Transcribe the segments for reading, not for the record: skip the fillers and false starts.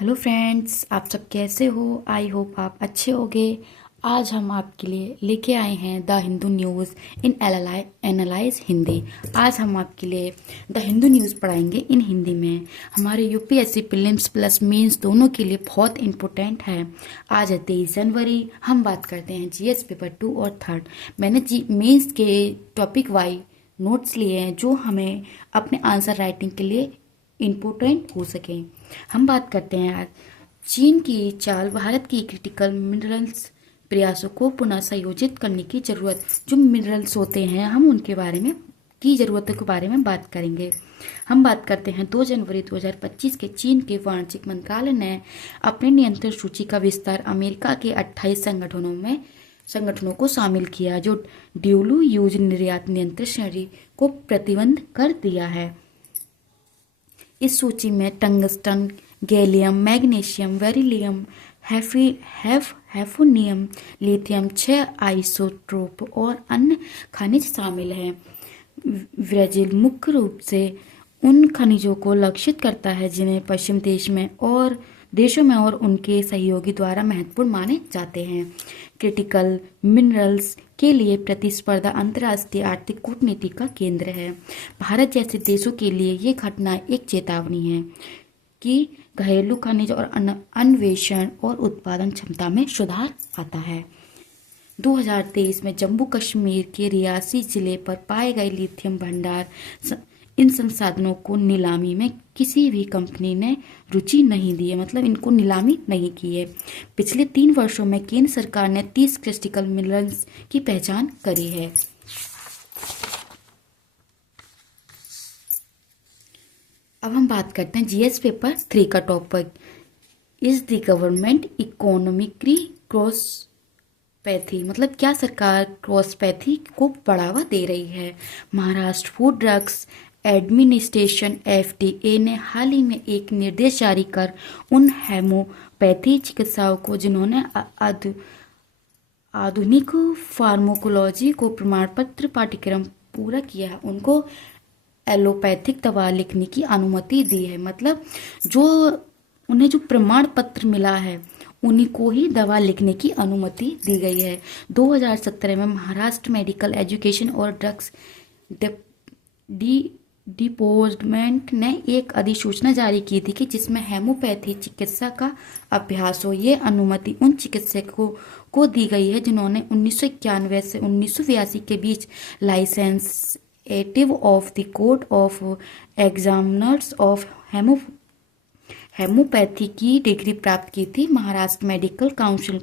Hello friends, आप सब कैसे हो। आई होप आप अच्छे होंगे। आज हम आपके लिए लेके आए हैं the Hindu news in analyse Hindi. आज हम आपके लिए द हिंदू न्यूज़ पढ़ाएंगे इन हिंदी में। हमारे यूपीएससी प्रीलिम्स प्लस मेंस दोनों के लिए बहुत इंपॉर्टेंट है। आज है 23 जनवरी। हम बात करते हैं जीएस पेपर 2 और 3। मैंने जी मेंस के टॉपिक वाइज नोट्स लिए हैं जो हमें अपने आंसर राइटिंग के लिए इम्पोर्टेंट हो सकें। हम बात करते हैं आज चीन की चाल, भारत की क्रिटिकल मिनरल्स प्रयासों को पुनः संयोजित करने की जरूरत। जो मिनरल्स होते हैं हम उनके बारे में की ज़रूरतों के बारे में बात करेंगे। हम बात करते हैं 2 जनवरी 2025 के चीन के वाणिज्यिक मंत्रालय ने अपने नियंत्रण सूची का विस्तार अमेरिका के 28 संगठनों को शामिल किया, जो ड्यूल यूज निर्यात नियंत्रण श्रेणी को प्रतिबंध कर दिया है। इस सूची में tungsten, gallium, magnesium, beryllium, hafnium, lithium 6 isotope और अन्य खनिज शामिल हैं। ब्राजील मुख्य रूप से उन खनिजों को लक्षित करता है जिन्हें पश्चिम देशों में और उनके सहयोगी द्वारा महत्वपूर्ण माने जाते हैं। क्रिटिकल मिनरल्स के लिए प्रतिस्पर्धा अंतर्राष्ट्रीय आर्थिक कूटनीति का केंद्र है। भारत जैसे देशों के लिए ये घटना एक चेतावनी है कि घरेलू खनिज और अन्वेषण और उत्पादन क्षमता में सुधार आता है। 2023 में जम्मू कश्मीर के रियासी जिले पर पाए गए लिथियम भंडार, इन संसाधनों को नीलामी में किसी भी कंपनी ने रुचि नहीं दी है, मतलब इनको नीलामी नहीं की है। पिछले 3 वर्षों में केंद्र सरकार ने 30 क्रिटिकल मिनरल्स की पहचान करी है। अब हम बात करते हैं जीएस पेपर 3 का topic is the government economically crosspathy, मतलब क्या सरकार क्रॉसपैथी को बढ़ावा दे रही है। Maharashtra food drugs administration FDA ने हाल ही में एक निर्देश जारी कर उन हेमोपैथी चिकित्साओं को जिन्होंने आधुनिक फार्माकोलॉजी को प्रमाण पत्र पाठ्यक्रम पूरा किया है, उनको एलोपैथिक दवा लिखने की अनुमति दी है। मतलब जो उन्हें जो प्रमाण पत्र मिला है उन्हीं को ही दवा लिखने की अनुमति दी गई है। 2017 में महाराष्ट्र मेडिकल एजुकेशन और ड्रग्स डिपार्टमेंट ने एक अधिसूचना जारी की थी कि जिसमें हेमोपैथी चिकित्सा का अभ्यास हो। ये अनुमति उन चिकित्सकों को दी गई है जिन्होंने 1991 से 1982 के बीच licentiate of the court of examiners of homeopathy की डिग्री प्राप्त की थी। महाराष्ट्र मेडिकल काउंसिल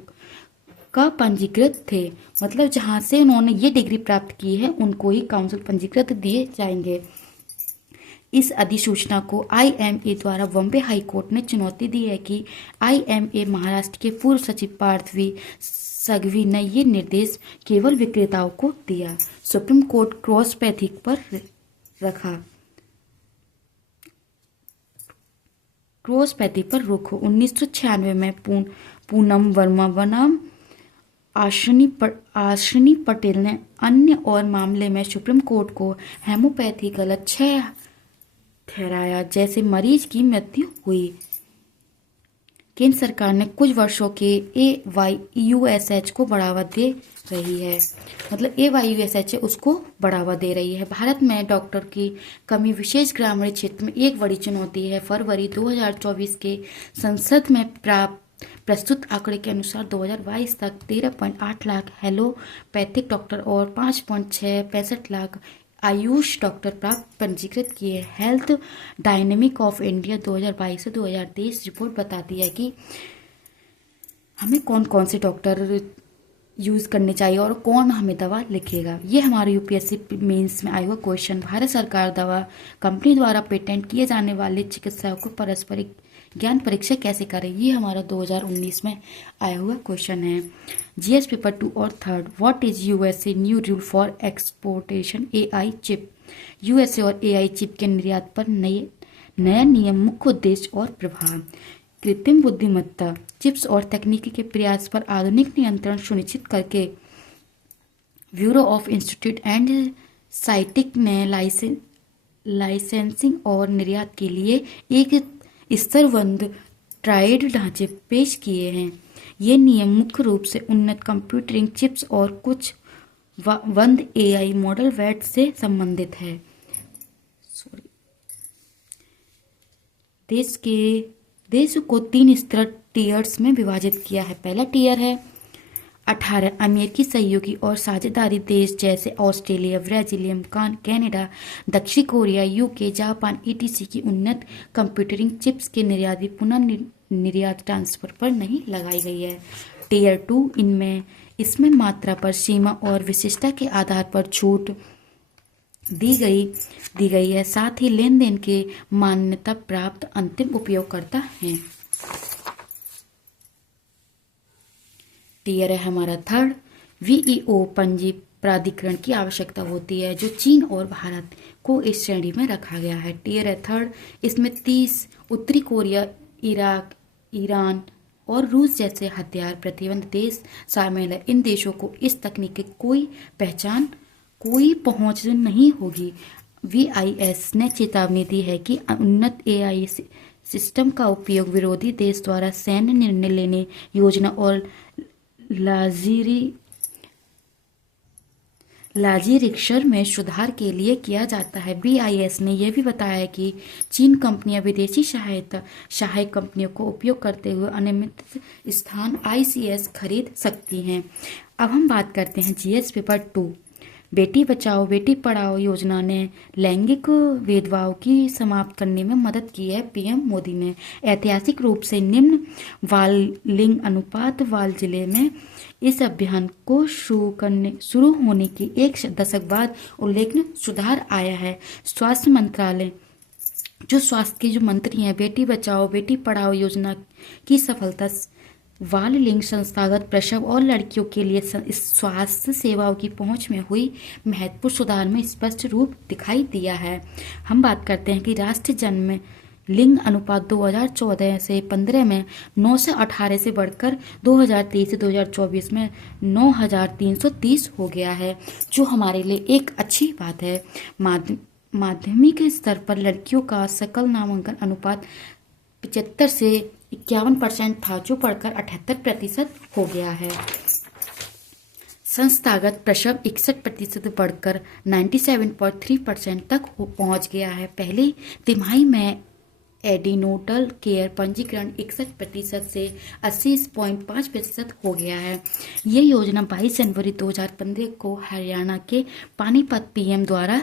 का पंजीकृत थे, मतलब जहां से उन्होंने ये डिग्री प्राप्त की है उनको ही काउंसिल पंजीकृत दिए जाएंगे। इस अधिसूचना को आईएमए द्वारा बॉम्बे हाई कोर्ट ने चुनौती दी है कि आईएमए महाराष्ट्र के पूर्व सचिव पार्थवी सगवी ने ये निर्देश केवल विक्रेताओं को दिया। सुप्रीम कोर्ट क्रॉसपैथिक पर रखा क्रॉसपैथी पर रोक। 1996 में पूनम वर्मा बनाम आश्विनी पटेल ने अन्य और मामले में सुप्रीम कोर्ट को हेमोपैथी गलत ठहराया, जैसे मरीज की मृत्यु हुई। केंद्र सरकार ने कुछ वर्षों के AYUSH को बढ़ावा दे रही है, मतलब AYUSH उसको बढ़ावा दे रही है। भारत में डॉक्टर की कमी विशेष ग्रामीण क्षेत्र में एक बड़ी चुनौती है। फरवरी 2024 के संसद में प्रस्तुत आंकड़े के अनुसार 2022 तक 13.8 लाख एलोपैथिक डॉक्टर और 5.65 लाख आयुष डॉक्टर पंजीकृत किए। हेल्थ डायनेमिक ऑफ इंडिया 2022 से 2023 रिपोर्ट बताती है कि हमें कौन कौन से डॉक्टर यूज़ करने चाहिए और कौन हमें दवा लिखेगा। ये हमारे यूपीएससी मेंस में आया हुआ क्वेश्चन। भारत सरकार दवा कंपनी द्वारा पेटेंट किए जाने वाले चिकित्साओं को पारस्परिक ज्ञान परीक्षा कैसे करें, ये हमारा 2019 में आया हुआ क्वेश्चन है। जीएस पेपर 2 और 3 what is USA new rule for exportation AI chip. USA और एआई चिप के निर्यात पर नया नियम, मुख्य उद्देश्य और प्रभाव। कृत्रिम बुद्धिमत्ता चिप्स और तकनीकी के प्रयास पर आधुनिक नियंत्रण सुनिश्चित करके ब्यूरो ऑफ इंस्टीट्यूट एंड साइंटिक ने लाइसेंसिंग और निर्यात के लिए एक स्तरबद्ध स्ट्राइड ढांचे पेश किए हैं। ये नियम मुख्य रूप से उन्नत कंप्यूटिंग चिप्स और कुछ वंद एआई मॉडल वेट से संबंधित है। देश को 3 स्तर टीयर्स में विभाजित किया है। पहला टीयर है 18 अमेरिकी सहयोगी और साझेदारी देश जैसे ऑस्ट्रेलिया, ब्राजीलियम, कनाडा, दक्षिण कोरिया, यूके, जापान ईटीसी की उन्नत कंप्यूटिंग चिप्स के निर्यात पुनः निर्यात ट्रांसफर पर नहीं लगाई गई है। टीयर 2 इसमें मात्रा पर सीमा और विशिष्टता के आधार पर छूट दी गई है, साथ ही लेन देन के मान्यता प्राप्त अंतिम उपयोगकर्ता हैं। टीयर है हमारा थर्ड। वीईओ पंजी प्राधिकरण की आवश्यकता होती है, जो चीन और भारत को इस श्रेणी में रखा गया है। टीयर है थर्ड। इसमें 30 उत्तरी कोरिया, इराक, ईरान और रूस जैसे हथियार प्रतिबंध देश शामिल है। इन देशों को इस तकनीक की कोई पहुंच नहीं होगी। वीआईएस ने चेतावनी दी है कि उन्नत एआई सिस्टम का उपयोग विरोधी देश द्वारा सैन्य निर्णय लेने योजना और लाजिरिक्शर में सुधार के लिए किया जाता है। बीआईएस ने यह भी बताया कि चीन कंपनियां विदेशी सहायक कंपनियों को उपयोग करते हुए अनियमित स्थान आईसीएस खरीद सकती हैं। अब हम बात करते हैं जीएस पेपर 2। बेटी बचाओ बेटी पढ़ाओ योजना ने लैंगिक भेदभाव की समाप्त करने में मदद की है। पीएम मोदी ने ऐतिहासिक रूप से निम्न बाल लिंग अनुपात वाले जिले में इस अभियान को शुरू होने की 1 दशक बाद उल्लेखनीय सुधार आया है। स्वास्थ्य मंत्रालय स्वास्थ्य के मंत्री हैं, बेटी बचाओ बेटी पढ़ाओ योजना की सफलता बाल लिंग, संस्थागत प्रसव और लड़कियों के लिए स्वास्थ्य सेवाओं की पहुंच में हुई महत्वपूर्ण सुधार में स्पष्ट रूप दिखाई दिया है। हम बात करते हैं कि राष्ट्रीय जन्म लिंग अनुपात 2014 से 15 में 9 से 18 से बढ़कर 2023 से 2024 में 9,330 हो गया है, जो हमारे लिए एक अच्छी बात है। माध्यमिक स्तर पर लड़कियों का सकल नामांकन अनुपात 75 से 51% था, जो बढ़कर 78% हो गया है। संस्थागत प्रसव 61% बढ़कर 97.3% तक पहुंच गया है। पहली तिमाही में एडिनोटल केयर पंजीकरण 61% से 80.5% हो गया है। ये योजना 22 जनवरी 2015 को हरियाणा के पानीपत पीएम द्वारा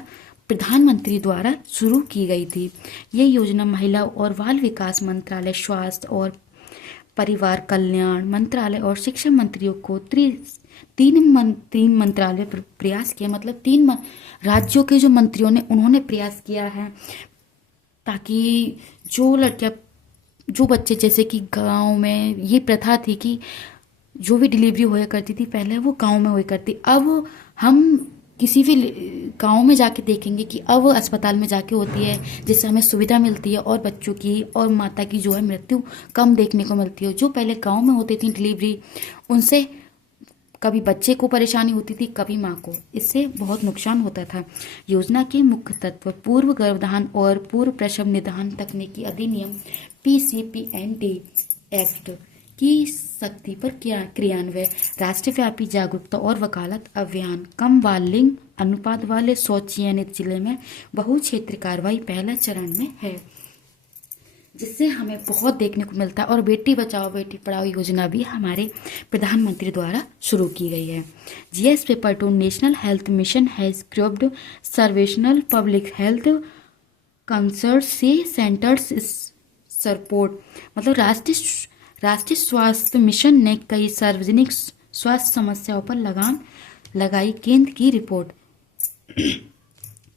प्रधानमंत्री द्वारा शुरू की गई थी। ये योजना महिला और बाल विकास मंत्रालय, स्वास्थ्य और परिवार कल्याण मंत्रालय और शिक्षा मंत्रियों को तीन मंत्रालय प्रयास किया, मतलब 3 राज्यों के जो मंत्रियों ने उन्होंने प्रयास किया है, ताकि जो बच्चे, जैसे कि गांव में ये प्रथा थी कि जो भी डिलीवरी होया करती थी पहले वो गांव में हुई करती, अब हम किसी भी गांव में जाके देखेंगे कि अब अस्पताल में जाके होती है, जिससे हमें सुविधा मिलती है और बच्चों की और माता की जो है मृत्यु कम देखने को मिलती है। जो पहले गांव में होती थी डिलीवरी, उनसे कभी बच्चे को परेशानी होती थी, कभी माँ को, इससे बहुत नुकसान होता था। योजना के मुख्य तत्व पूर्व गर्भधान और पूर्व प्रसव निदान तकनीकी अधिनियम PCPND एक्ट की सख्ती पर क्रियान्वयन, राष्ट्रव्यापी जागरूकता और वकालत अभियान, कम बाल लिंग अनुपात वाले 100 चयनित जिले में बहुक्षेत्र कार्रवाई पहला चरण में है, जिससे हमें बहुत देखने को मिलता है। और बेटी बचाओ बेटी पढ़ाओ योजना भी हमारे प्रधानमंत्री द्वारा शुरू की गई है। GS paper 2 national health mission has grouped surveillance public health concert से सेंटर्स सपोर्ट, मतलब राष्ट्रीय स्वास्थ्य मिशन ने कई सार्वजनिक स्वास्थ्य समस्याओं पर लगाम लगाई। केंद्र की रिपोर्ट।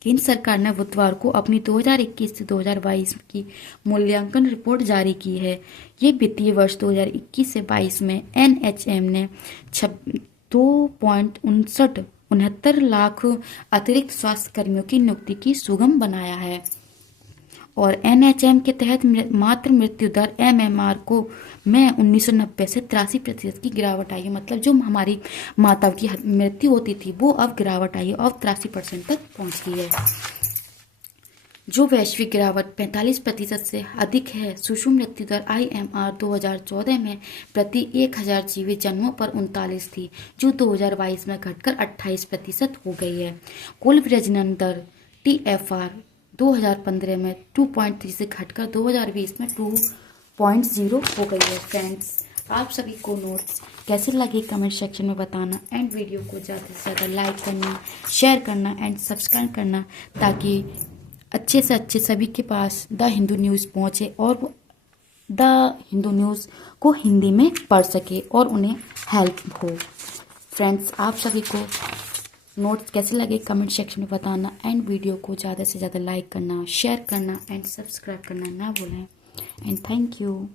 केंद्र सरकार ने बुधवार को अपनी 2021 से 2022 की मूल्यांकन रिपोर्ट जारी की है। ये वित्तीय वर्ष 2021 से 22 में NHM ने 2.69 लाख अतिरिक्त स्वास्थ्य कर्मियों की नियुक्ति की सुगम बनाया है और NHM के तहत मातृ मृत्यु दर MMR को में 1990 से 83% की गिरावट आई है। मतलब जो हमारी माताओं की मृत्यु होती थी वो अब गिरावट आई है और 83% तक पहुंच गई है। जो वैश्विक गिरावट 45% से अधिक है। शिशु मृत्यु दर IMR 2014 में प्रति 1000 जीवित जन्मों पर 39 थी, जो 2022 में घटकर 28% हो गई है। कुल प्रजनन दर TFR 2015 में 2.3 से घटकर 2020 में 2.0 हो गई है। फ्रेंड्स, आप सभी को नोट्स कैसे लगे कमेंट सेक्शन में बताना एंड वीडियो को ज़्यादा से ज़्यादा लाइक करना, शेयर करना एंड सब्सक्राइब करना, ताकि अच्छे से अच्छे सभी के पास द हिंदू न्यूज़ पहुँचे और द हिंदू न्यूज़ को हिंदी में पढ़ सके और उन्हें हेल्प हो। फ्रेंड्स, आप सभी को नोट्स कैसे लगे कमेंट सेक्शन में बताना एंड वीडियो को ज़्यादा से ज़्यादा लाइक करना, शेयर करना एंड सब्सक्राइब करना ना भूलें। And thank you.